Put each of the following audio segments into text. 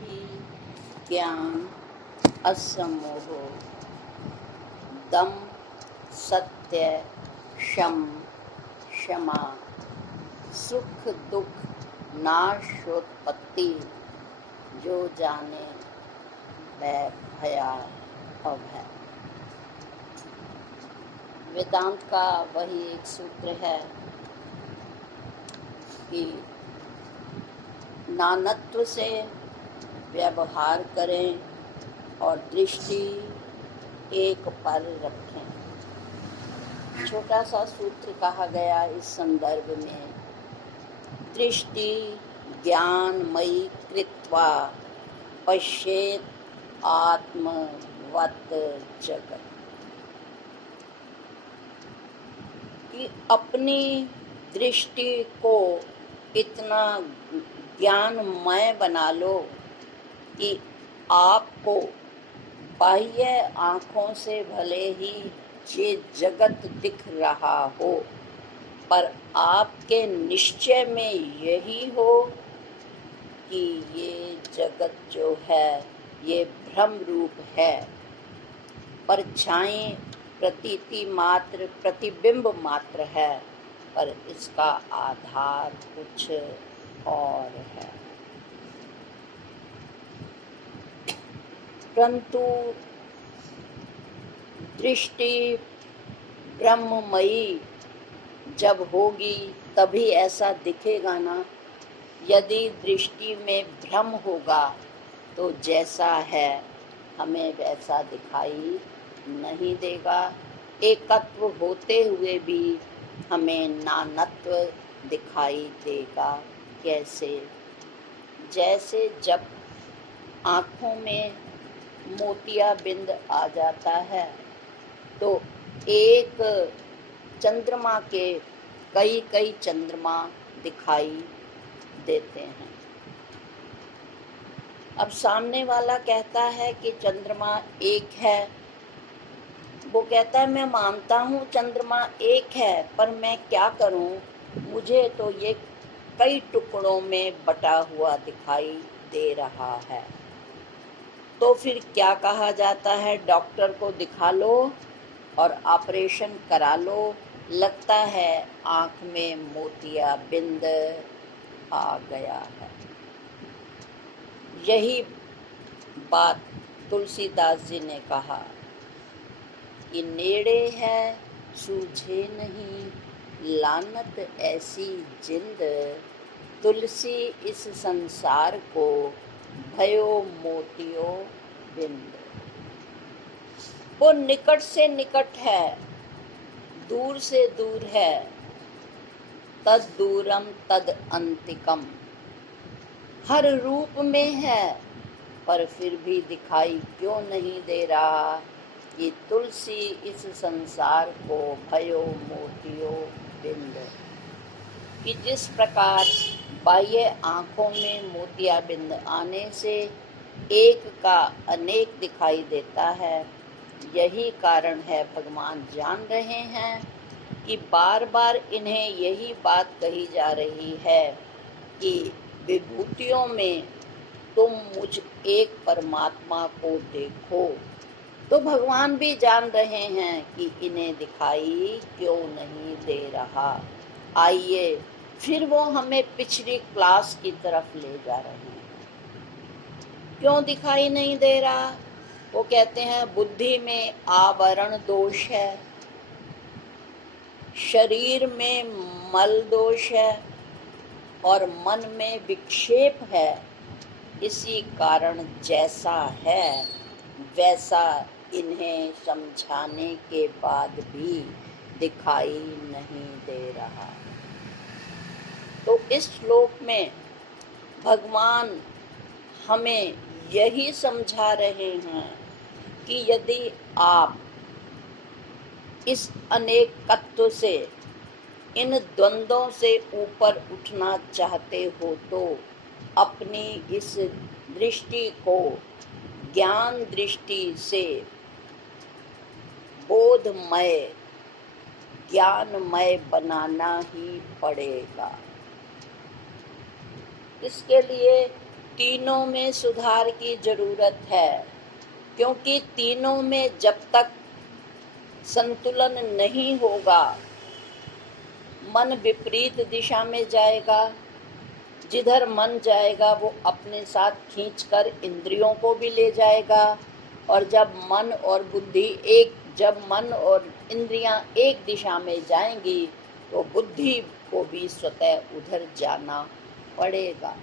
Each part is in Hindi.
बुद्धि ज्ञान असमोह दम सत्य शम क्षमा सुख दुख नाशोत्पत्ति जो जाने वह भया अभय। वेदांत का वही एक सूत्र है कि नानत्व से व्यवहार करें और दृष्टि एक पर रखें। छोटा सा सूत्र कहा गया इस संदर्भ में, दृष्टि ज्ञानमयी कृत्वा पश्येत आत्मवत् जगत, कि अपनी दृष्टि को इतना ज्ञानमय बना लो कि आपको बाह्य आँखों से भले ही ये जगत दिख रहा हो, पर आपके निश्चय में यही हो कि ये जगत जो है ये भ्रम रूप है, परछाई प्रतीति मात्र, प्रतिबिंब मात्र है, पर इसका आधार कुछ और है। परंतु दृष्टि ब्रह्ममयी जब होगी तभी ऐसा दिखेगा ना। यदि दृष्टि में भ्रम होगा तो जैसा है हमें वैसा दिखाई नहीं देगा। एकत्व होते हुए भी हमें नानत्व दिखाई देगा। कैसे? जैसे जब आँखों में मोतियाबिंद आ जाता है तो एक चंद्रमा के कई कई चंद्रमा दिखाई देते हैं। अब सामने वाला कहता है कि चंद्रमा एक है, वो कहता है मैं मानता हूँ चंद्रमा एक है, पर मैं क्या करूँ, मुझे तो ये कई टुकड़ों में बटा हुआ दिखाई दे रहा है। तो फिर क्या कहा जाता है, डॉक्टर को दिखा लो और ऑपरेशन करा लो, लगता है आँख में मोतियाबिंद आ गया है। यही बात तुलसीदास जी ने कहा कि नेड़े है सूझे नहीं लानत ऐसी जिंद, तुलसी इस संसार को भयो मोतियो बिंद। वो निकट से निकट है, दूर से दूर है, तद दूरम तद अंतिकम। हर रूप में है पर फिर भी दिखाई क्यों नहीं दे रहा कि तुलसी इस संसार को भयो मोतियो बिंद। कि जिस प्रकार बाह्य आँखों में मोतियाबिंद आने से एक का अनेक दिखाई देता है, यही कारण है भगवान जान रहे हैं कि बार बार इन्हें यही बात कही जा रही है कि विभूतियों में तुम मुझ एक परमात्मा को देखो। तो भगवान भी जान रहे हैं कि इन्हें दिखाई क्यों नहीं दे रहा। आइए फिर वो हमें पिछली क्लास की तरफ ले जा रहे हैं। क्यों दिखाई नहीं दे रहा? वो कहते हैं बुद्धि में आवरण दोष है, शरीर में मल दोष है और मन में विक्षेप है। इसी कारण जैसा है वैसा इन्हें समझाने के बाद भी दिखाई नहीं दे रहा। तो इस श्लोक में भगवान हमें यही समझा रहे हैं कि यदि आप इस अनेकत्व से, इन द्वंद्वों से ऊपर उठना चाहते हो तो अपनी इस दृष्टि को ज्ञान दृष्टि से बोधमय ज्ञानमय बनाना ही पड़ेगा। इसके लिए तीनों में सुधार की जरूरत है, क्योंकि तीनों में जब तक संतुलन नहीं होगा, मन विपरीत दिशा में जाएगा। जिधर मन जाएगा वो अपने साथ खींचकर इंद्रियों को भी ले जाएगा, और जब मन और इंद्रियां एक दिशा में जाएंगी तो बुद्धि को भी स्वतः उधर जाना पड़ेगा।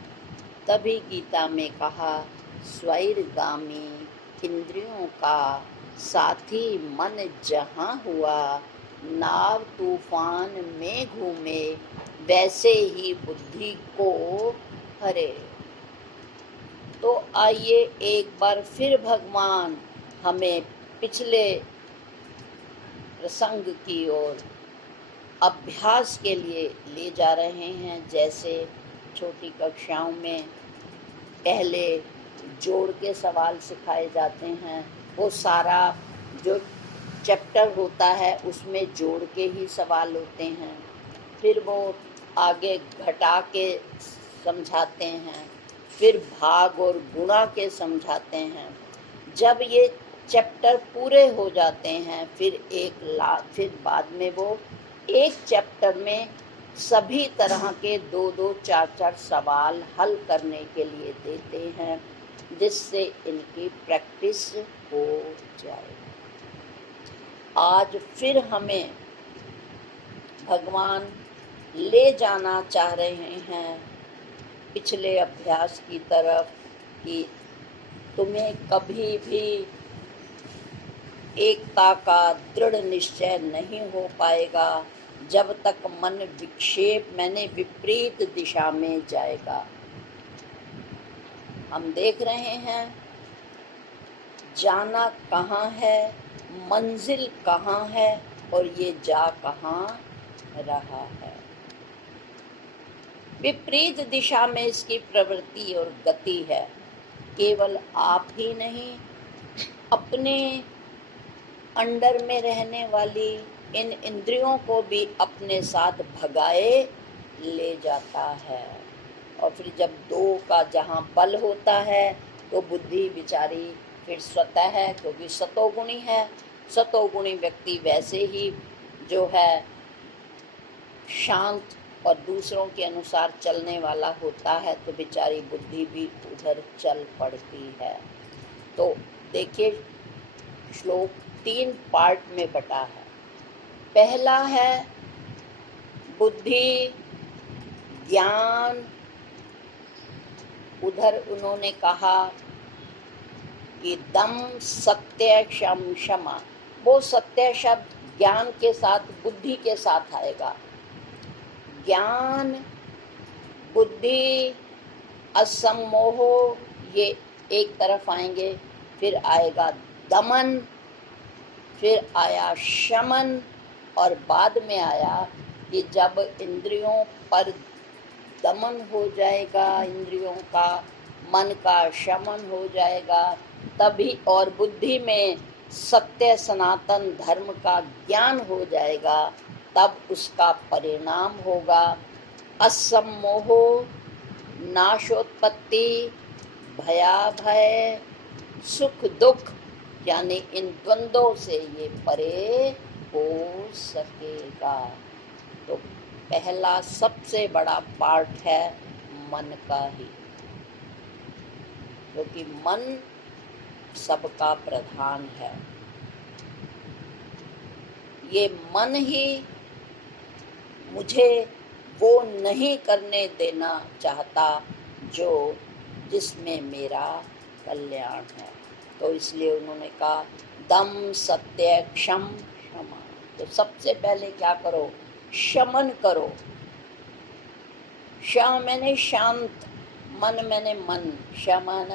तभी गीता में कहा, स्वैरगामी इंद्रियों का साथी मन जहाँ हुआ, नाव तूफान में घूमे, वैसे ही बुद्धि को हरे। तो आइए एक बार फिर भगवान हमें पिछले प्रसंग की ओर अभ्यास के लिए ले जा रहे हैं। जैसे छोटी कक्षाओं में पहले जोड़ के सवाल सिखाए जाते हैं, वो सारा जो चैप्टर होता है उसमें जोड़ के ही सवाल होते हैं। फिर वो आगे घटा के समझाते हैं, फिर भाग और गुणा के समझाते हैं। जब ये चैप्टर पूरे हो जाते हैं, फिर बाद में वो एक चैप्टर में सभी तरह के 2-2, 4-4 सवाल हल करने के लिए देते हैं, जिससे इनकी प्रैक्टिस हो जाए। आज फिर हमें भगवान ले जाना चाह रहे हैं पिछले अभ्यास की तरफ, कि तुम्हें कभी भी एकता का दृढ़ निश्चय नहीं हो पाएगा जब तक मन विपरीत दिशा में जाएगा। हम देख रहे हैं जाना कहाँ है, मंजिल कहाँ है, और ये जा कहाँ रहा है। विपरीत दिशा में इसकी प्रवृत्ति और गति है। केवल आप ही नहीं, अपने अंडर में रहने वाली इन इंद्रियों को भी अपने साथ भगाए ले जाता है। और फिर जब दो का जहाँ बल होता है तो बुद्धि बिचारी फिर स्वतः है, क्योंकि सतोगुणी है। सतोगुणी व्यक्ति वैसे ही जो है शांत और दूसरों के अनुसार चलने वाला होता है, तो बेचारी बुद्धि भी उधर चल पड़ती है। तो देखिए, श्लोक 3 पार्ट में बटा है। पहला है बुद्धि, ज्ञान। उधर उन्होंने कहा कि दम, सत्य, क्षम, क्षमा। वो सत्य शब्द ज्ञान के साथ, बुद्धि के साथ आएगा। ज्ञान, बुद्धि, असम्मोह, ये एक तरफ आएंगे। फिर आएगा दमन, फिर आया शमन, और बाद में आया कि जब इंद्रियों पर दमन हो जाएगा, इंद्रियों का, मन का शमन हो जाएगा, तभी, और बुद्धि में सत्य सनातन धर्म का ज्ञान हो जाएगा, तब उसका परिणाम होगा असम्मोह, नाशोत्पत्ति, भयाभय, सुख दुख, यानी इन द्वंद्वों से ये परे हो सकेगा। तो पहला सबसे बड़ा पार्ट है मन का ही, क्योंकि मन सबका प्रधान है। ये मन ही मुझे वो नहीं करने देना चाहता जो जिसमें मेरा कल्याण है। तो इसलिए उन्होंने कहा दम, सत्य, क्षम, क्षमा। तो सबसे पहले क्या करो? शमन करो। श मैंने शांत, मन मैंने मन, शमन,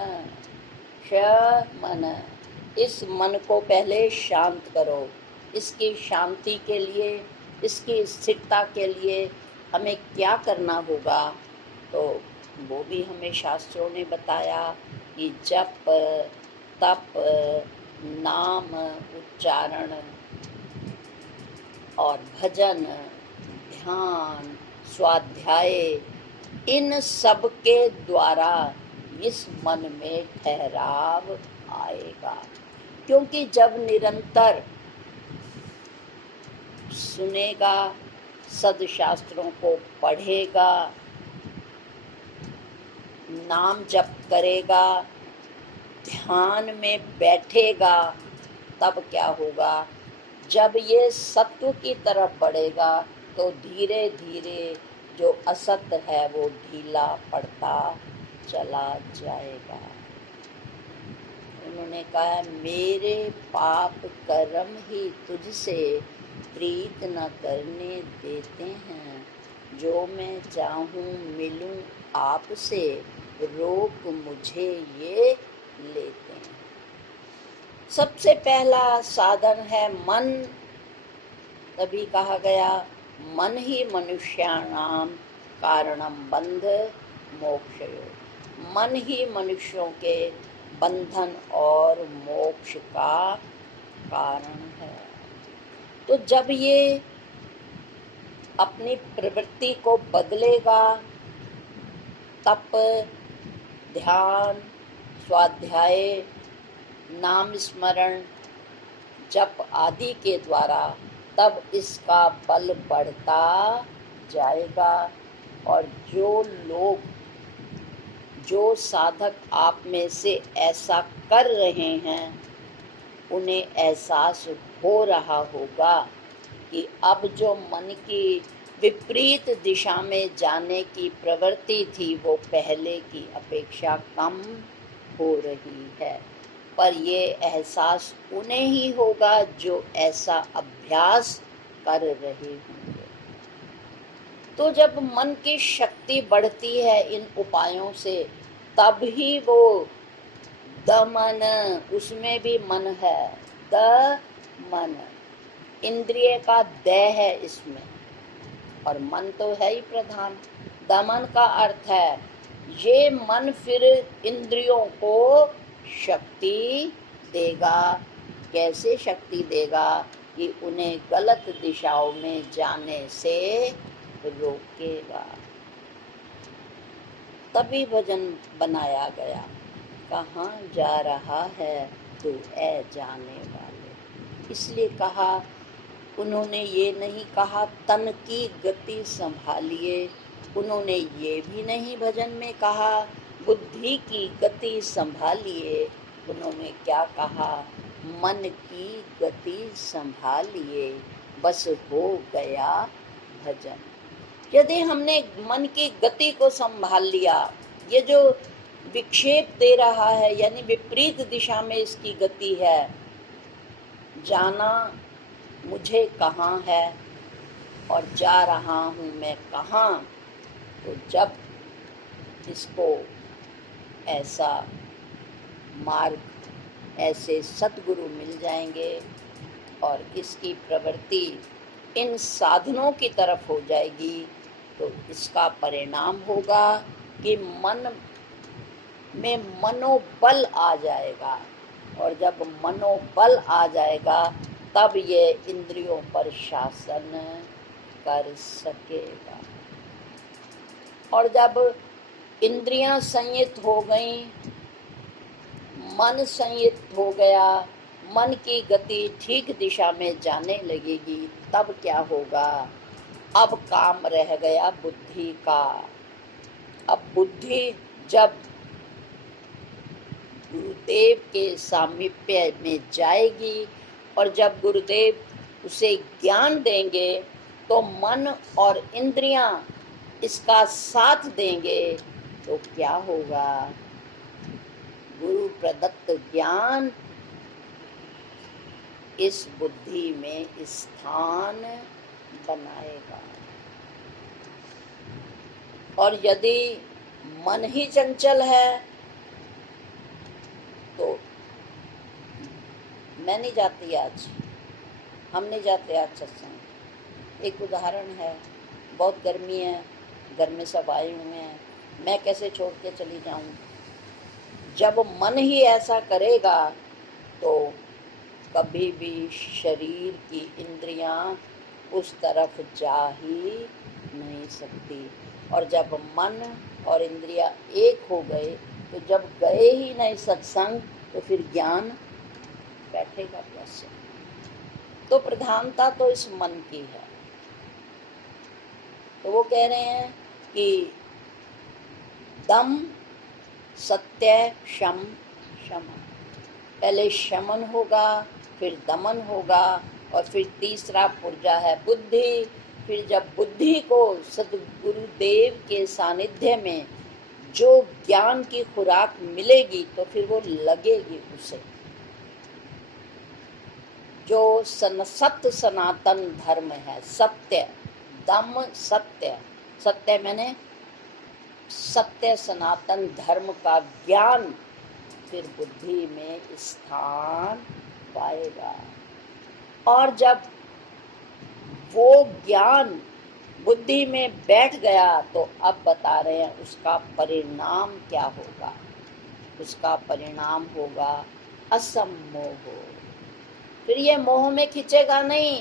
शमन। इस मन को पहले शांत करो। इसकी शांति के लिए, इसकी स्थिरता के लिए हमें क्या करना होगा? तो वो भी हमें शास्त्रों ने बताया कि जप, तप, नाम उच्चारण और भजन, ध्यान, स्वाध्याय, इन सब के द्वारा इस मन में ठहराव आएगा। क्योंकि जब निरंतर सुनेगा, सदशास्त्रों को पढ़ेगा, नाम जप करेगा, ध्यान में बैठेगा, तब क्या होगा, जब ये सत्व की तरफ बढ़ेगा तो धीरे धीरे जो असत है वो ढीला पड़ता चला जाएगा। उन्होंने कहा, मेरे पाप कर्म ही तुझसे प्रीत न करने देते हैं, जो मैं चाहूँ मिलूं आपसे, रोक मुझे ये लेते हैं। सबसे पहला साधन है मन। तभी कहा गया, मन ही मनुष्याणाम कारणम बंध मोक्षयो। मन ही मनुष्यों के बंधन और मोक्ष का कारण है। तो जब ये अपनी प्रवृत्ति को बदलेगा, तप, ध्यान, स्वाध्याय, नाम स्मरण, जप आदि के द्वारा तब इसका बल बढ़ता जाएगा। और जो साधक आप में से ऐसा कर रहे हैं, उन्हें एहसास हो रहा होगा कि अब जो मन की विपरीत दिशा में जाने की प्रवृत्ति थी वो पहले की अपेक्षा कम हो रही है। पर ये एहसास उन्हें ही होगा जो ऐसा अभ्यास कर रहे होंगे। तो जब मन की शक्ति बढ़ती है इन उपायों से, तब ही वो दमन, उसमें भी मन है, द मन, इंद्रिय का द है इसमें, और मन तो है ही प्रधान। दमन का अर्थ है ये मन फिर इंद्रियों को शक्ति देगा। कैसे शक्ति देगा, कि उन्हें गलत दिशाओं में जाने से रोकेगा। तभी भजन बनाया गया, कहाँ जा रहा है तू ऐ जाने वाले। इसलिए कहा, उन्होंने ये नहीं कहा तन की गति संभालिए, उन्होंने ये भी नहीं भजन में कहा बुद्धि की गति संभालिए। उन्होंने क्या कहा, मन की गति संभालिए, बस हो गया भजन। यदि हमने मन की गति को संभाल लिया, ये जो विक्षेप दे रहा है यानी विपरीत दिशा में इसकी गति है, जाना मुझे कहाँ है और जा रहा हूँ मैं कहाँ, तो जब इसको ऐसा मार्ग, ऐसे सद्गुरु मिल जाएंगे और इसकी प्रवृत्ति इन साधनों की तरफ हो जाएगी, तो इसका परिणाम होगा कि मन में मनोबल आ जाएगा। और जब मनोबल आ जाएगा तब ये इंद्रियों पर शासन कर सकेगा। और जब इंद्रियां संयत हो गई, मन संयत हो गया, मन की गति ठीक दिशा में जाने लगेगी, तब क्या होगा, अब काम रह गया बुद्धि का। अब बुद्धि जब गुरुदेव के सामीप्य में जाएगी और जब गुरुदेव उसे ज्ञान देंगे तो मन और इंद्रियां इसका साथ देंगे, तो क्या होगा, गुरु प्रदत्त ज्ञान इस बुद्धि में स्थान बनाएगा। और यदि मन ही चंचल है तो मैं नहीं जाती, आज हम नहीं जाते आज सत्संग। एक उदाहरण है, बहुत गर्मी है, घर में सब आए हुए हैं, मैं कैसे छोड़ के चली जाऊं। जब मन ही ऐसा करेगा तो कभी भी शरीर की इंद्रियां उस तरफ जा ही नहीं सकती। और जब मन और इंद्रियां एक हो गए तो जब गए ही नहीं सत्संग तो फिर ज्ञान बैठेगा कैसे? तो प्रधानता तो इस मन की है। तो वो कह रहे हैं कि दम, सत्य, शम, शमन। पहले शमन होगा, फिर दमन होगा, और फिर तीसरा पुर्जा है बुद्धि। फिर जब बुद्धि को सद्गुरुदेव के सानिध्य में जो ज्ञान की खुराक मिलेगी तो फिर वो लगेगी उसे। जो सत्य सनातन धर्म है, सत्य, दम सत्य, सत्य मैंने सत्य सनातन धर्म का ज्ञान फिर बुद्धि में स्थान पाएगा। और जब वो ज्ञान बुद्धि में बैठ गया तो अब बता रहे हैं उसका परिणाम क्या होगा। उसका परिणाम होगा असम्मोह। फिर ये मोह में खिंचेगा नहीं।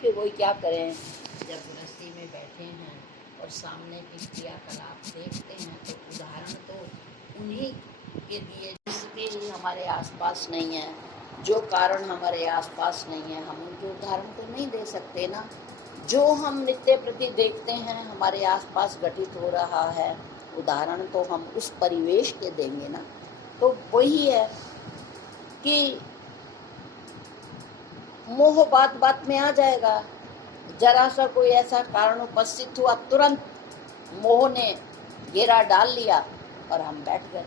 फिर वही क्या करें, जब गृहस्थी में बैठे हैं और सामने की क्रियाकलाप देखते हैं तो उदाहरण तो उन्हीं के लिए जिसके लिए हमारे आसपास नहीं है, जो कारण हमारे आसपास नहीं है, हम उनके उदाहरण तो नहीं दे सकते ना। जो हम नित्य प्रति देखते हैं हमारे आसपास घटित हो रहा है, उदाहरण तो हम उस परिवेश के देंगे ना। तो वही है कि मोह बात बात में आ जाएगा। जरा सा कोई ऐसा कारण उपस्थित हुआ, तुरंत मोह ने घेरा डाल लिया और हम बैठ गए,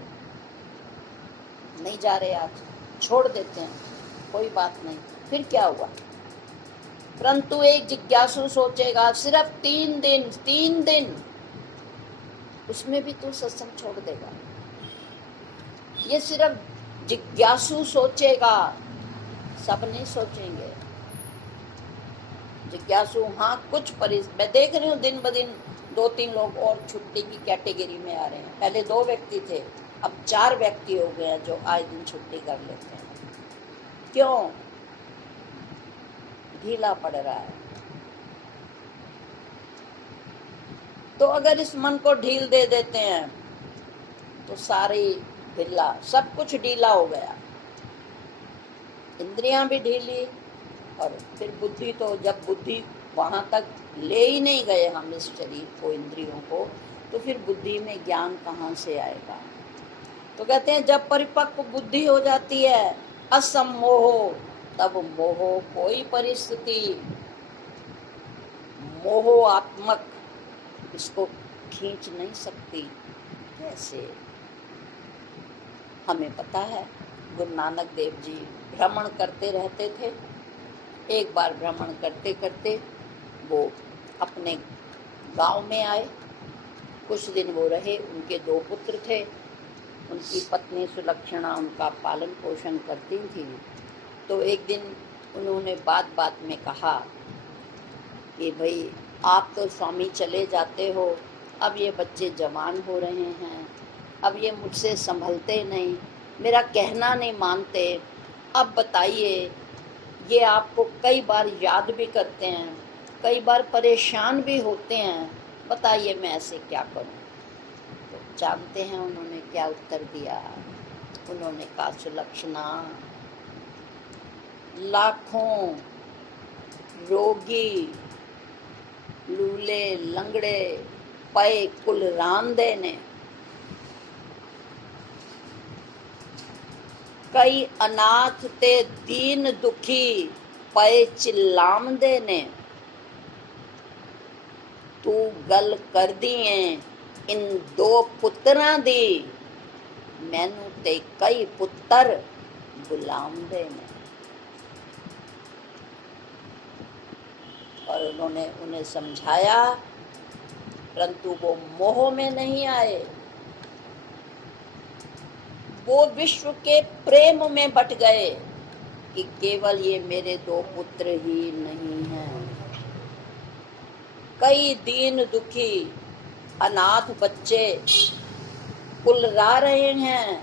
नहीं जा रहे, आज छोड़ देते हैं, कोई बात नहीं। फिर क्या हुआ? परंतु एक जिज्ञासु सोचेगा सिर्फ 3 दिन, उसमें भी तू सत्संग छोड़ देगा। ये सिर्फ जिज्ञासु सोचेगा, सब नहीं सोचेंगे। जिज्ञासु हाँ कुछ मैं देख रही हूँ दिन ब दिन 2-3 लोग और छुट्टी की कैटेगरी में आ रहे हैं। पहले 2 व्यक्ति थे, अब 4 व्यक्ति हो गए हैं जो आए दिन छुट्टी कर लेते हैं। क्यों? ढीला पड़ रहा है। तो अगर इस मन को ढील दे देते हैं तो सारी ढीला, सब कुछ ढीला हो गया। इंद्रियां भी ढीली, और फिर बुद्धि तो जब बुद्धि वहां तक ले ही नहीं गए हम इस शरीर को, इंद्रियों को, तो फिर बुद्धि में ज्ञान कहाँ से आएगा? तो कहते हैं जब परिपक्व बुद्धि हो जाती है, असम्मोह, तब मोह कोई परिस्थिति मोहात्मक इसको खींच नहीं सकती। कैसे? हमें पता है गुरु नानक देव जी भ्रमण करते रहते थे। एक बार भ्रमण करते करते वो अपने गांव में आए, कुछ दिन वो रहे। उनके 2 पुत्र थे, उनकी पत्नी सुलक्षणा उनका पालन पोषण करती थी। तो एक दिन उन्होंने बात बात में कहा कि भाई आप तो स्वामी चले जाते हो, अब ये बच्चे जवान हो रहे हैं, अब ये मुझसे संभलते नहीं, मेरा कहना नहीं मानते, अब बताइए, ये आपको कई बार याद भी करते हैं, कई बार परेशान भी होते हैं, बताइए मैं ऐसे क्या करूं? तो जानते हैं उन्होंने क्या उत्तर दिया? उन्होंने कहा सुलक्षणा, लाखों रोगी लूले लंगड़े पए कुल रांदे ने, कई अनाथ ते दीन दुखी पए चिल्लामदे ने, तू गल कर दिए इन 2 पुत्रां दी, मैनू ते कई पुत्र बुलामदे ने। और उन्होंने उन्हें समझाया, परंतु वो मोह में नहीं आए, वो विश्व के प्रेम में बट गए कि केवल ये मेरे 2 पुत्र ही नहीं हैं, कई दीन दुखी अनाथ बच्चे कुलरा रहे हैं,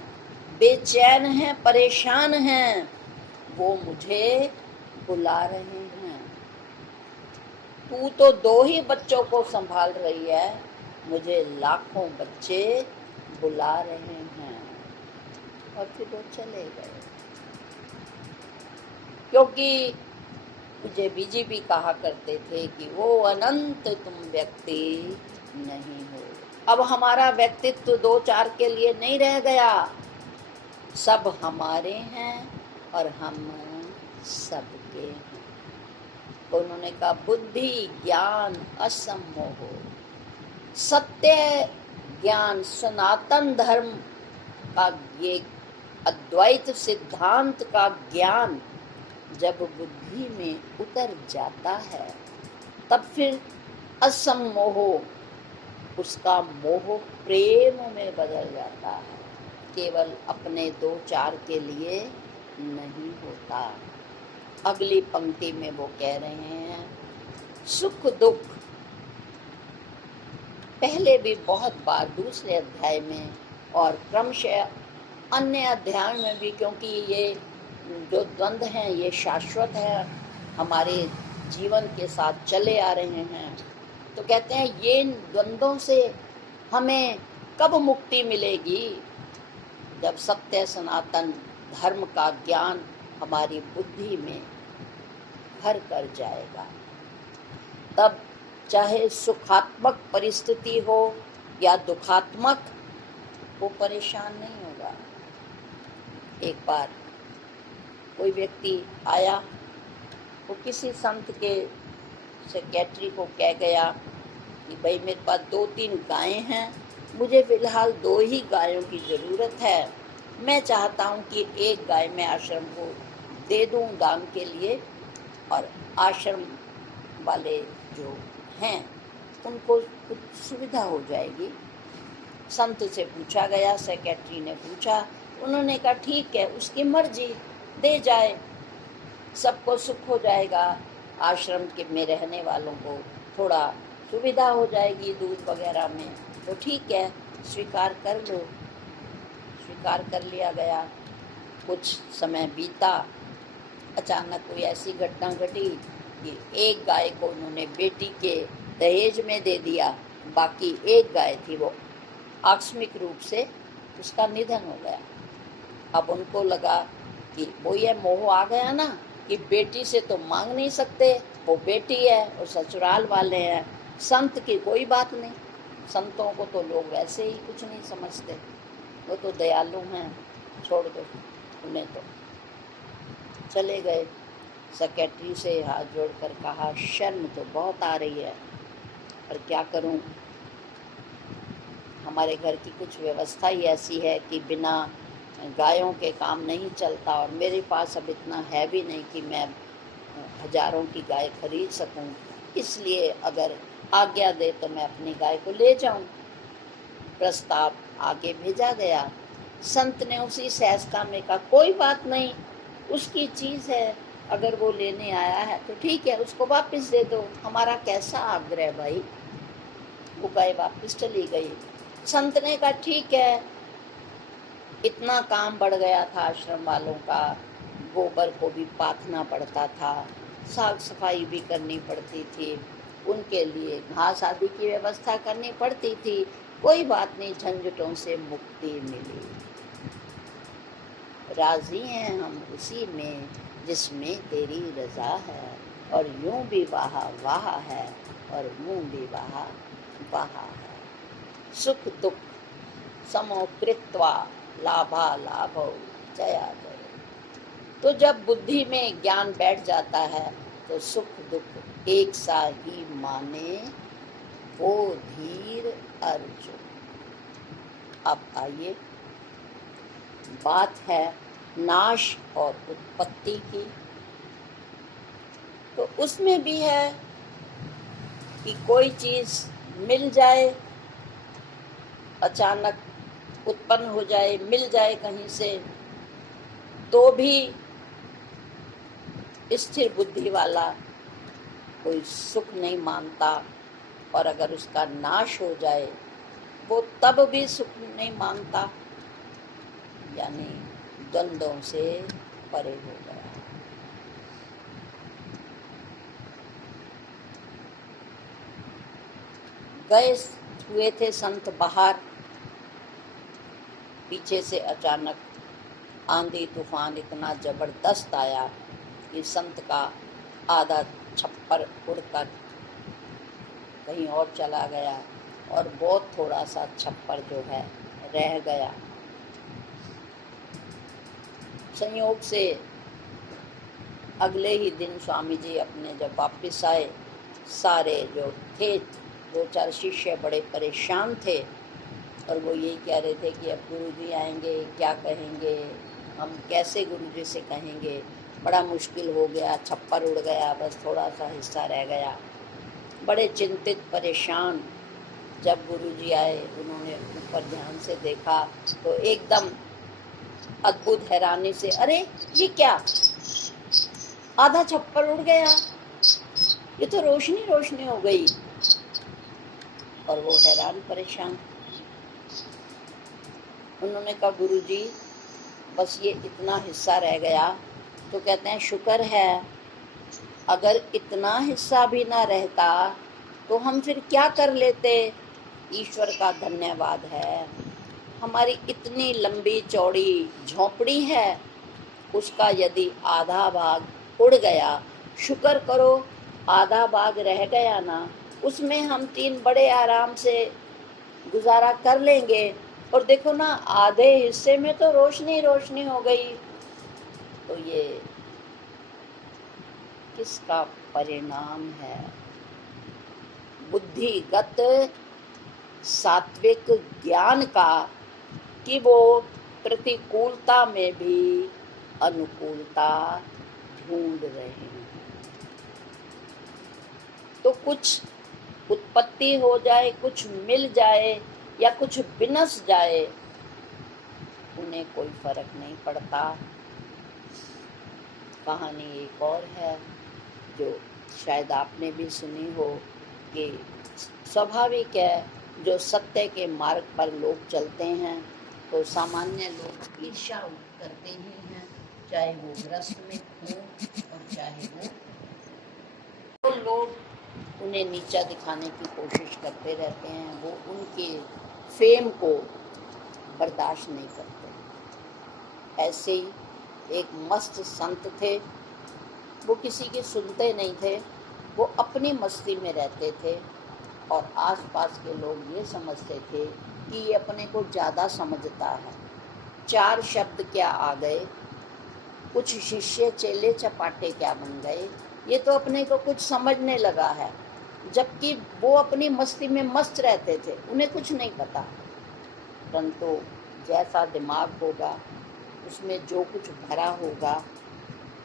बेचैन हैं, परेशान हैं, वो मुझे बुला रहे हैं। तू तो 2 ही बच्चों को संभाल रही है, मुझे लाखों बच्चे बुला रहे हैं। और फिर वो चले गए, क्योंकि मुझे बीजेपी कहा करते थे कि वो अनंत तुम व्यक्ति नहीं हो। अब हमारा व्यक्तित्व दो चार के लिए नहीं रह गया, सब हमारे हैं और हम सबके हैं। तो उन्होंने कहा बुद्धि ज्ञान असम्मोह, सत्य ज्ञान सनातन धर्म का ये अद्वैत सिद्धांत का ज्ञान जब बुद्धि में उतर जाता है, तब फिर असम्मोह, उसका मोह प्रेम में बदल जाता है। केवल अपने दो चार के लिए नहीं होता। अगली पंक्ति में वो कह रहे हैं सुख दुख, पहले भी बहुत बार दूसरे अध्याय में और क्रमशः अन्य अध्याय में भी, क्योंकि ये जो द्वंद्व हैं ये शाश्वत है, हमारे जीवन के साथ चले आ रहे हैं। तो कहते हैं ये द्वंद्वों से हमें कब मुक्ति मिलेगी? जब सत्य सनातन धर्म का ज्ञान हमारी बुद्धि में भर कर जाएगा, तब चाहे सुखात्मक परिस्थिति हो या दुखात्मक, वो परेशान नहीं होगा। एक बार कोई व्यक्ति आया, वो किसी संत के सेक्रेटरी को कह गया कि भाई मेरे पास 2-3 गायें हैं, मुझे फिलहाल 2 ही गायों की ज़रूरत है, मैं चाहता हूँ कि एक गाय मैं आश्रम को दे दूँ दान के लिए, और आश्रम वाले जो हैं उनको कुछ सुविधा हो जाएगी। संत से पूछा गया, सेक्रेटरी ने पूछा, उन्होंने कहा ठीक है, उसकी मर्जी, दे जाए, सबको सुख हो जाएगा, आश्रम के में रहने वालों को थोड़ा सुविधा हो जाएगी दूध वगैरह में, तो ठीक है, स्वीकार कर लो। स्वीकार कर लिया गया। कुछ समय बीता, अचानक कोई ऐसी घटना घटी कि एक गाय को उन्होंने बेटी के दहेज में दे दिया, बाकी एक गाय थी वो आकस्मिक रूप से उसका निधन हो गया। अब उनको लगा कि वो ये मोह आ गया ना कि बेटी से तो मांग नहीं सकते, वो बेटी है और ससुराल वाले हैं, संत की कोई बात नहीं, संतों को तो लोग वैसे ही कुछ नहीं समझते, वो तो दयालु हैं, छोड़ दो उन्हें। तो चले गए। सेक्रेटरी से हाथ जोड़कर कहा शर्म तो बहुत आ रही है, पर क्या करूं, हमारे घर की कुछ व्यवस्था ही ऐसी है कि बिना गायों के काम नहीं चलता, और मेरे पास अब इतना है भी नहीं कि मैं हजारों की गाय खरीद सकूं, इसलिए अगर आज्ञा दे तो मैं अपनी गाय को ले जाऊं। प्रस्ताव आगे भेजा गया। संत ने उसी सहजता में कहा कोई बात नहीं, उसकी चीज़ है, अगर वो लेने आया है तो ठीक है, उसको वापस दे दो, हमारा कैसा आग्रह भाई। वो गाय वापस चली गई। संत ने कहा ठीक है, इतना काम बढ़ गया था आश्रम वालों का, गोबर को भी पाथना पड़ता था, साफ सफाई भी करनी पड़ती थी, उनके लिए घास आदि की व्यवस्था करनी पड़ती थी, कोई बात नहीं, झंझटों से मुक्ति मिली। राजी हैं हम उसी में जिसमें तेरी रजा है, और यूं भी वाह वाह है और यूं भी वाह वाह है। सुख दुख समो कृत्वा लाभा लाभो जया जय। तो जब बुद्धि में ज्ञान बैठ जाता है तो सुख दुख एक सा ही माने वो धीर अर्जुन। अब आइए, बात है नाश और उत्पत्ति की। तो उसमें भी है कि कोई चीज़ मिल जाए, अचानक उत्पन्न हो जाए, मिल जाए कहीं से, तो भी स्थिर बुद्धि वाला कोई सुख नहीं मानता, और अगर उसका नाश हो जाए वो तब भी सुख नहीं मानता, यानी द्वंद्वों से परे हो गया। गए हुए थे संत बाहर, पीछे से अचानक आंधी तूफान इतना जबरदस्त आया कि संत का आधा छप्पर उड़कर कहीं और चला गया और बहुत थोड़ा सा छप्पर जो है रह गया। संयोग से अगले ही दिन स्वामी जी अपने जब वापस आए, सारे जो थे 2-4 शिष्य बड़े परेशान थे और वो यही कह रहे थे कि अब गुरुजी आएंगे, क्या कहेंगे, हम कैसे गुरुजी से कहेंगे, बड़ा मुश्किल हो गया, छप्पर उड़ गया, बस थोड़ा सा हिस्सा रह गया। बड़े चिंतित परेशान जब गुरुजी आए, उन्होंने ऊपर ध्यान से देखा तो एकदम अद्भुत हैरानी से, अरे ये क्या, आधा छप्पर उड़ गया, ये तो रोशनी रोशनी हो गई। और वो हैरान परेशान। उन्होंने कहा गुरुजी बस ये इतना हिस्सा रह गया। तो कहते हैं शुक्र है, अगर इतना हिस्सा भी ना रहता तो हम फिर क्या कर लेते। ईश्वर का धन्यवाद है, हमारी इतनी लंबी चौड़ी झोंपड़ी है, उसका यदि आधा भाग उड़ गया, शुक्र करो आधा भाग रह गया ना, उसमें हम 3 बड़े आराम से गुजारा कर लेंगे। और देखो ना, आधे हिस्से में तो रोशनी रोशनी हो गई। तो ये किसका परिणाम है? बुद्धिगत सात्विक ज्ञान का, कि वो प्रतिकूलता में भी अनुकूलता ढूंढ रहे हैं। तो कुछ उत्पत्ति हो जाए, कुछ मिल जाए या कुछ विनस जाए, उन्हें कोई फर्क नहीं पड़ता। कहानी एक और है जो शायद आपने भी सुनी हो कि स्वाभाविक है, जो सत्य के मार्ग पर लोग चलते हैं तो सामान्य लोग ईर्ष्या करते ही हैं, चाहे वो ग्रस्त में हो और चाहे वो, तो लोग उन्हें नीचा दिखाने की कोशिश करते रहते हैं। वो उनके फेम को बर्दाश्त नहीं करते। ऐसे ही एक मस्त संत थे, वो किसी की सुनते नहीं थे, वो अपनी मस्ती में रहते थे और आसपास के लोग ये समझते थे कि ये अपने को ज़्यादा समझता है। 4 शब्द क्या आ गए, कुछ शिष्य चेले चपाटे क्या बन गए, ये तो अपने को कुछ समझने लगा है। जबकि वो अपनी मस्ती में मस्त रहते थे, उन्हें कुछ नहीं पता। परंतु जैसा दिमाग होगा, उसमें जो कुछ भरा होगा,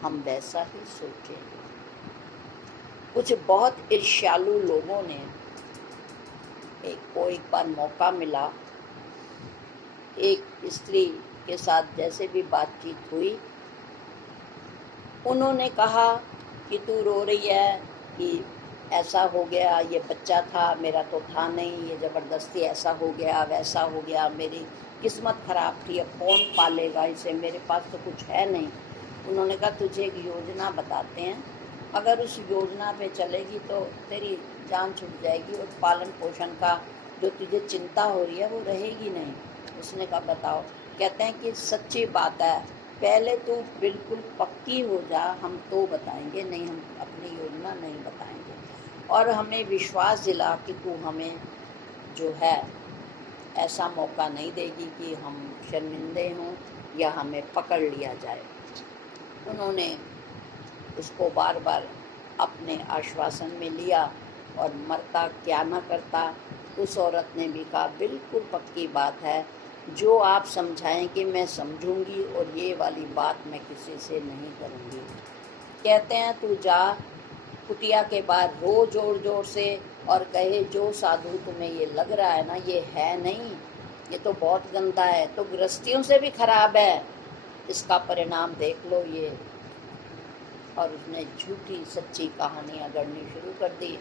हम वैसा ही सोचेंगे। कुछ बहुत ईर्ष्यालु लोगों ने, एक बार मौका मिला, एक स्त्री के साथ जैसे भी बातचीत हुई, उन्होंने कहा कि तू रो रही है कि ऐसा हो गया, ये बच्चा था, मेरा तो था नहीं, ये ज़बरदस्ती ऐसा हो गया, वैसा हो गया, मेरी किस्मत ख़राब थी, अब कौन पालेगा इसे, मेरे पास तो कुछ है नहीं। उन्होंने कहा तुझे एक योजना बताते हैं, अगर उस योजना पे चलेगी तो तेरी जान छूट जाएगी और पालन पोषण का जो तुझे चिंता हो रही है वो रहेगी नहीं। उसने कहा बताओ। कहते हैं कि सच्ची बात है, पहले तू बिल्कुल पक्की हो जा, हम तो बताएंगे, नहीं हम अपनी योजना नहीं बताएंगे। और हमें विश्वास दिला कि तू हमें जो है ऐसा मौका नहीं देगी कि हम शर्मिंदे हों या हमें पकड़ लिया जाए। उन्होंने उसको बार बार अपने आश्वासन में लिया और मरता क्या न करता। उस औरत ने भी कहा बिल्कुल पक्की बात है, जो आप समझाएं कि मैं समझूंगी और ये वाली बात मैं किसी से नहीं करूंगी। कहते हैं तू जा कुटिया के बाहर रो जोर जोर से और कहे जो साधु तुम्हें ये लग रहा है ना, ये है नहीं, ये तो बहुत गंदा है, तो गृहस्थियों से भी खराब है, इसका परिणाम देख लो ये। और उसने झूठी सच्ची कहानियाँ गढ़नी शुरू कर दी।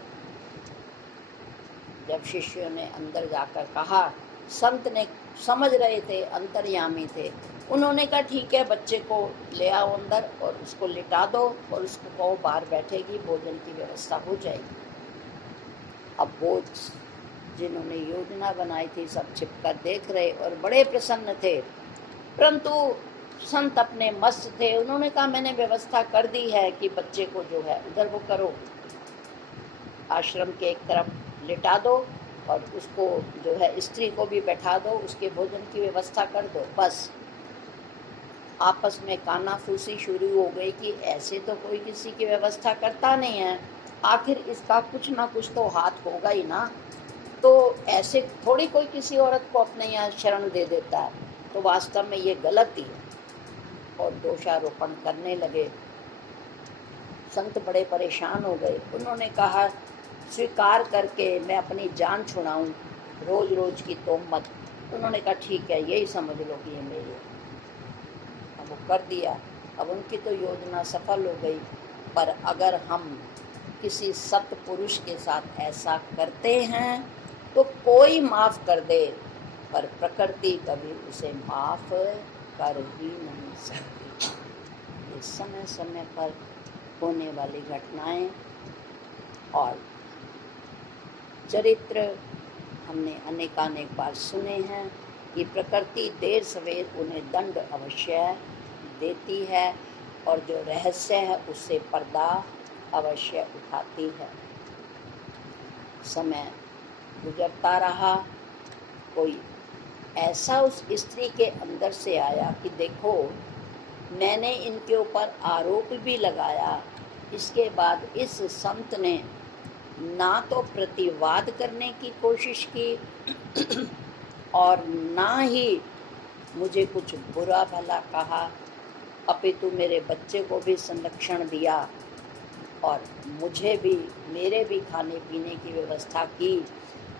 जब शिष्यों ने अंदर जाकर कहा, संत ने समझ रहे थे, अंतर्यामी थे, उन्होंने कहा ठीक है, बच्चे को ले आओ अंदर और उसको लिटा दो और उसको कहो बाहर बैठेगी, भोजन की व्यवस्था हो जाएगी। अब वो जिन्होंने योजना बनाई थी सब छिपकर देख रहे और बड़े प्रसन्न थे। परंतु संत अपने मस्त थे। उन्होंने कहा मैंने व्यवस्था कर दी है कि बच्चे को जो है उधर वो करो, आश्रम के एक तरफ लिटा दो और उसको जो है स्त्री को भी बैठा दो, उसके भोजन की व्यवस्था कर दो। बस आपस में कानाफूसी शुरू हो गई कि ऐसे तो कोई किसी की व्यवस्था करता नहीं है, आखिर इसका कुछ ना कुछ तो हाथ होगा ही ना, तो ऐसे थोड़ी कोई किसी औरत को अपने यहाँ शरण दे देता है, तो वास्तव में ये गलती है। और दोषारोपण करने लगे। संत बड़े परेशान हो गए। उन्होंने कहा स्वीकार करके मैं अपनी जान छुड़ाऊं, रोज रोज की तोहमत। उन्होंने कहा ठीक है, यही समझ लो कि ये मेरी है। अब वो कर दिया। अब उनकी तो योजना सफल हो गई। पर अगर हम किसी सत्पुरुष के साथ ऐसा करते हैं तो कोई माफ़ कर दे, पर प्रकृति कभी उसे माफ़ कर ही नहीं सकती। ये समय समय पर होने वाली घटनाएं और चरित्र हमने अनेकानेक बार सुने हैं कि प्रकृति देर सवेर उन्हें दंड अवश्य देती है और जो रहस्य है उससे पर्दा अवश्य उठाती है। समय गुजरता रहा। कोई ऐसा उस स्त्री के अंदर से आया कि देखो मैंने इनके ऊपर आरोप भी लगाया, इसके बाद इस संत ने ना तो प्रतिवाद करने की कोशिश की और ना ही मुझे कुछ बुरा भला कहा, अपितु मेरे बच्चे को भी संरक्षण दिया और मुझे भी, मेरे भी खाने पीने की व्यवस्था की।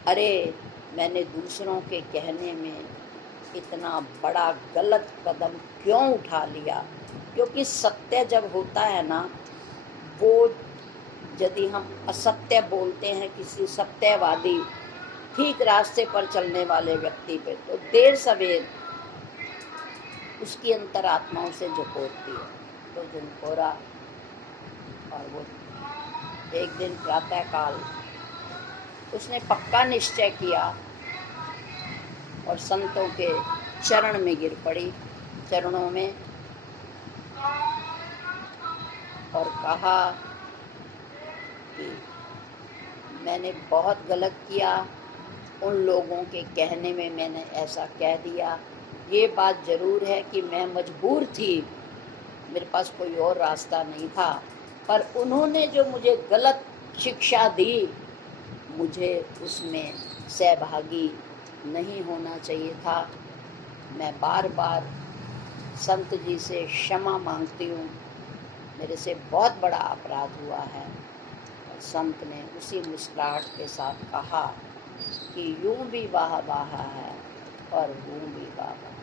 अरे मैंने दूसरों के कहने में इतना बड़ा गलत कदम क्यों उठा लिया? क्योंकि सत्य जब होता है ना, वो यदि हम असत्य बोलते हैं किसी सत्यवादी, ठीक रास्ते पर चलने वाले व्यक्ति पे, तो देर सवेर उसकी अंतरात्मा उसे झकोरती है। तो झुनकोरा और वो एक दिन प्रातःकाल उसने पक्का निश्चय किया और संतों के चरण में गिर पड़ी, चरणों में, और कहा कि मैंने बहुत गलत किया, उन लोगों के कहने में मैंने ऐसा कह दिया। ये बात ज़रूर है कि मैं मजबूर थी, मेरे पास कोई और रास्ता नहीं था, पर उन्होंने जो मुझे गलत शिक्षा दी, मुझे उसमें सहभागी नहीं होना चाहिए था। मैं बार बार संत जी से क्षमा मांगती हूँ, मेरे से बहुत बड़ा अपराध हुआ है। और संत ने उसी मुस्कुराहट के साथ कहा कि यूं भी वाह वाह है और यूं भी वाह वाह,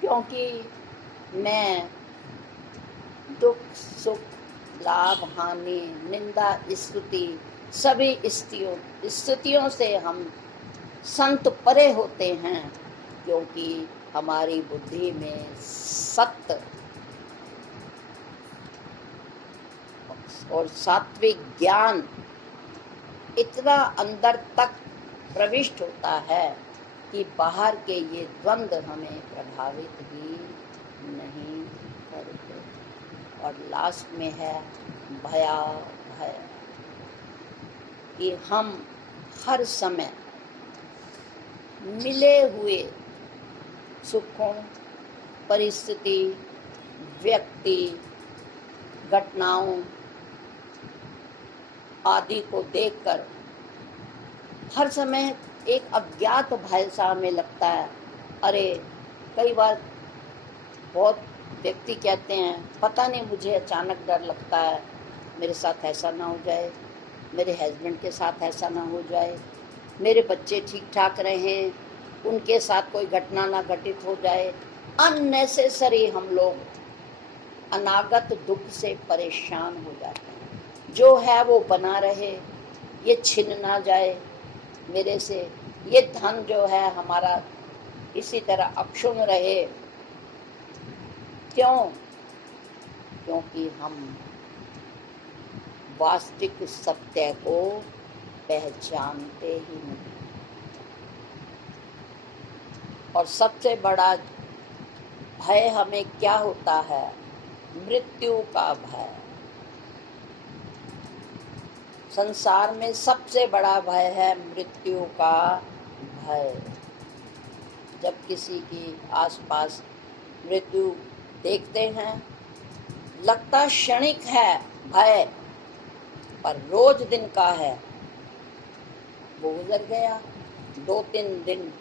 क्योंकि मैं दुख सुख लाभ हानि निंदा स्तुति सभी स्थितियों से हम संत परे होते हैं, क्योंकि हमारी बुद्धि में सत्य और सात्विक ज्ञान इतना अंदर तक प्रविष्ट होता है कि बाहर के ये द्वंद्व हमें प्रभावित भी नहीं करते। और लास्ट में है भय कि हम हर समय मिले हुए सुखों, परिस्थिति, व्यक्ति, घटनाओं आदि को देखकर हर समय एक अज्ञात भय सा हमें लगता है। अरे कई बार बहुत व्यक्ति कहते हैं पता नहीं, मुझे अचानक डर लगता है मेरे साथ ऐसा ना हो जाए, मेरे हस्बैंड के साथ ऐसा ना हो जाए, मेरे बच्चे ठीक ठाक रहें, उनके साथ कोई घटना ना घटित हो जाए। अननेसेसरी हम लोग अनागत दुख से परेशान हो जाते हैं। जो है वो बना रहे, ये छिन ना जाए मेरे से, ये धन जो है हमारा इसी तरह अक्षुण्ण रहे। क्यों? क्योंकि हम वास्तविक सत्य को पहचानते ही नहीं। और सबसे बड़ा भय हमें क्या होता है? मृत्यु का भय। संसार में सबसे बड़ा भय है मृत्यु का भय। जब किसी की आसपास मृत्यु देखते हैं, लगता क्षणिक है भय, पर रोज दिन का है। वो गुजर गया, 2-3 दिन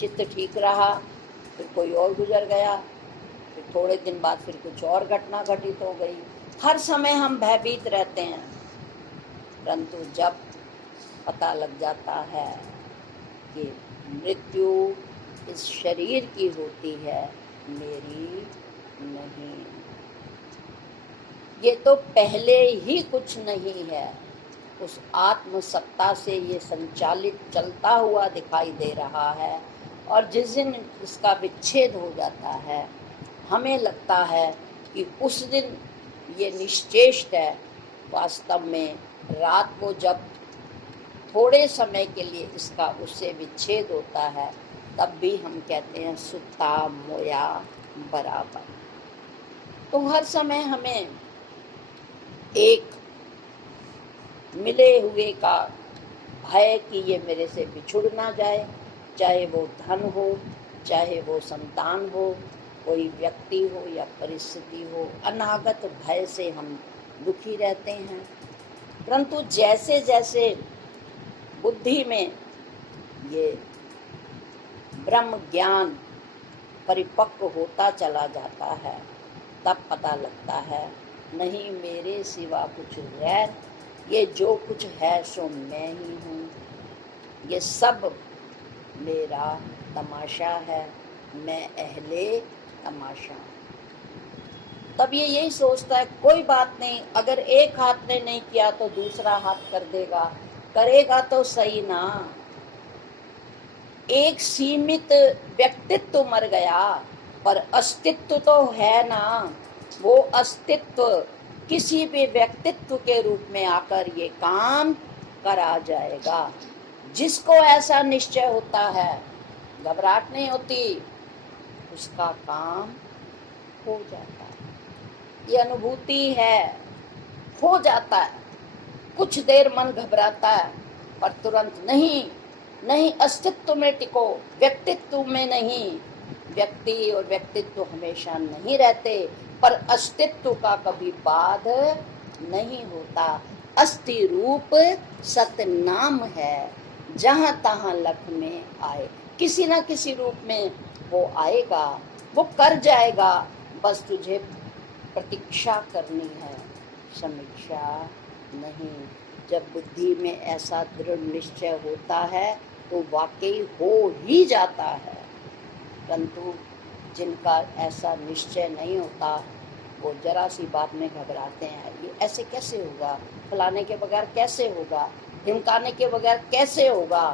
चित्त ठीक रहा, फिर कोई और गुजर गया, फिर थोड़े दिन बाद फिर कुछ और घटना घटित हो गई। हर समय हम भयभीत रहते हैं, परंतु जब पता लग जाता है कि मृत्यु इस शरीर की होती है, मेरी नहीं, ये तो पहले ही कुछ नहीं है, उस आत्म सत्ता से ये संचालित चलता हुआ दिखाई दे रहा है। और जिस दिन इसका विच्छेद हो जाता है, हमें लगता है कि उस दिन ये निश्चेष्ट है। वास्तव में रात को जब थोड़े समय के लिए इसका उससे विच्छेद होता है, तब भी हम कहते हैं सुता मोया बराबर। तो हर समय हमें एक मिले हुए का भय कि ये मेरे से बिछुड़ ना जाए, चाहे वो धन हो, चाहे वो संतान हो, कोई व्यक्ति हो या परिस्थिति हो। अनागत भय से हम दुखी रहते हैं। परंतु जैसे जैसे बुद्धि में ये ब्रह्म ज्ञान परिपक्व होता चला जाता है, तब पता लगता है नहीं मेरे सिवा कुछ गैर, ये जो कुछ है सो मैं ही हूँ, ये सब मेरा तमाशा है, मैं अहले तमाशा। तब ये यही सोचता है कोई बात नहीं, अगर एक हाथ ने नहीं किया तो दूसरा हाथ कर देगा, करेगा तो सही ना। एक सीमित व्यक्तित्व मर गया, पर अस्तित्व तो है ना। वो अस्तित्व किसी भी व्यक्तित्व के रूप में आकर ये काम करा जाएगा। जिसको ऐसा निश्चय होता है, घबराहट नहीं होती, उसका काम हो जाता है। ये अनुभूति है, हो जाता है। कुछ देर मन घबराता है, पर तुरंत नहीं, अस्तित्व में टिको, व्यक्तित्व में नहीं। व्यक्ति और व्यक्तित्व हमेशा नहीं रहते, पर अस्तित्व का कभी बाध नहीं होता। अस्थि रूप सतनाम है, जहाँ तहाँ लख में आए, किसी न किसी रूप में वो आएगा, वो कर जाएगा। बस तुझे प्रतीक्षा करनी है, समीक्षा नहीं। जब बुद्धि में ऐसा दृढ़ निश्चय होता है तो वाकई हो ही जाता है। परंतु जिनका ऐसा निश्चय नहीं होता, वो जरा सी बात में घबराते हैं, ये ऐसे कैसे होगा, फलाने के बगैर कैसे होगा, धमकाने के बगैर कैसे होगा।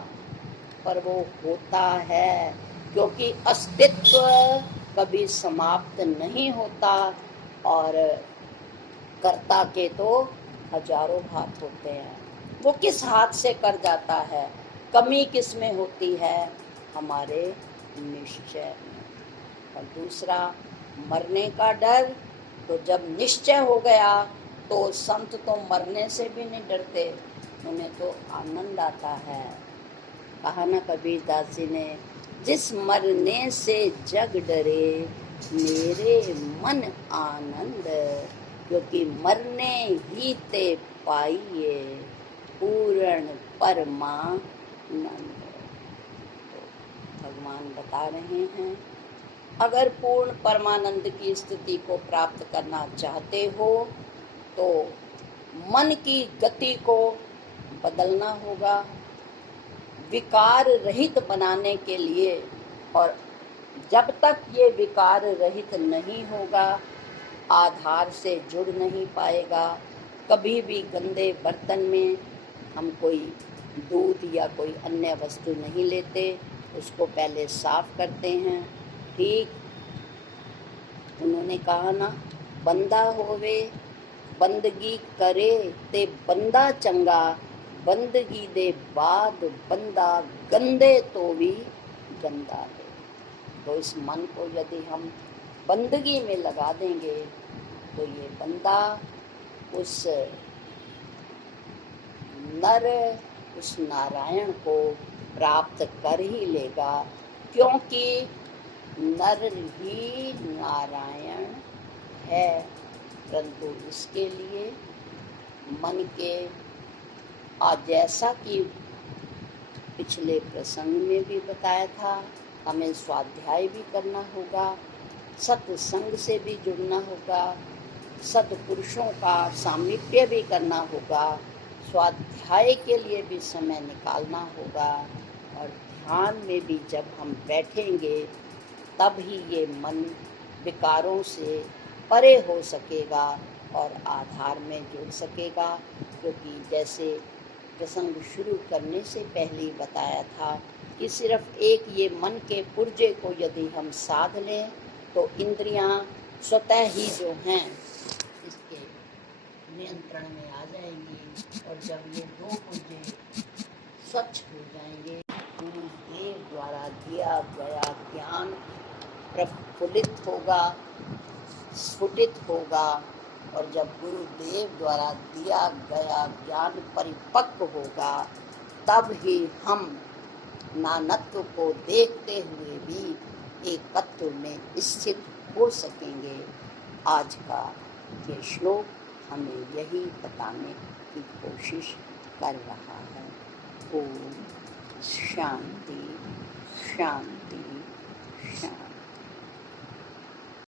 पर वो होता है, क्योंकि अस्तित्व कभी समाप्त नहीं होता। और कर्ता के तो हजारों हाथ होते हैं, वो किस हाथ से कर जाता है। कमी किस में होती है? हमारे निश्चय में। और दूसरा, मरने का डर, तो जब निश्चय हो गया तो संत तो मरने से भी नहीं डरते, उन्हें तो आनंद आता है। कहा ना कबीर दास जी ने, जिस मरने से जग डरे मेरे मन आनंद, क्योंकि मरने ही ते पाइए पूर्ण परमानंद। तो भगवान बता रहे हैं, अगर पूर्ण परमानंद की स्थिति को प्राप्त करना चाहते हो तो मन की गति को बदलना होगा, विकार रहित बनाने के लिए। और जब तक ये विकार रहित नहीं होगा, आधार से जुड़ नहीं पाएगा। कभी भी गंदे बर्तन में हम कोई दूध या कोई अन्य वस्तु नहीं लेते, उसको पहले साफ करते हैं। ठीक उन्होंने कहा ना, बंदा होवे बंदगी करे ते बंदा चंगा, बंदगी दे बाद बंदा गंदे तो भी गंदा है। तो इस मन को यदि हम बंदगी में लगा देंगे तो ये बंदा उस नर, उस नारायण को प्राप्त कर ही लेगा, क्योंकि नर ही नारायण है। परंतु इसके लिए मन के जैसा कि पिछले प्रसंग में भी बताया था, हमें स्वाध्याय भी करना होगा, सत्संग से भी जुड़ना होगा, सत्पुरुषों का सामीप्य भी करना होगा, स्वाध्याय के लिए भी समय निकालना होगा, और ध्यान में भी जब हम बैठेंगे तब ही ये मन विकारों से परे हो सकेगा और आधार में जुड़ सकेगा। क्योंकि जैसे प्रसंग शुरू करने से पहले ही बताया था कि सिर्फ एक ये मन के पुर्जे को यदि हम साध लें तो इंद्रियां स्वतः ही जो हैं इसके नियंत्रण में आ जाएंगी, और जब ये दो पुर्जे स्वच्छ हो जाएंगे, गुरुदेव द्वारा दिया गया ज्ञान प्रफुल्लित होगा, स्फुटित होगा, और जब गुरुदेव द्वारा दिया गया ज्ञान परिपक्व होगा, तब ही हम नानत्व को देखते हुए भी एकत्व में स्थित हो सकेंगे। आज का ये श्लोक हमें यही बताने की कोशिश कर रहा है। ओम शांति शांति शांति।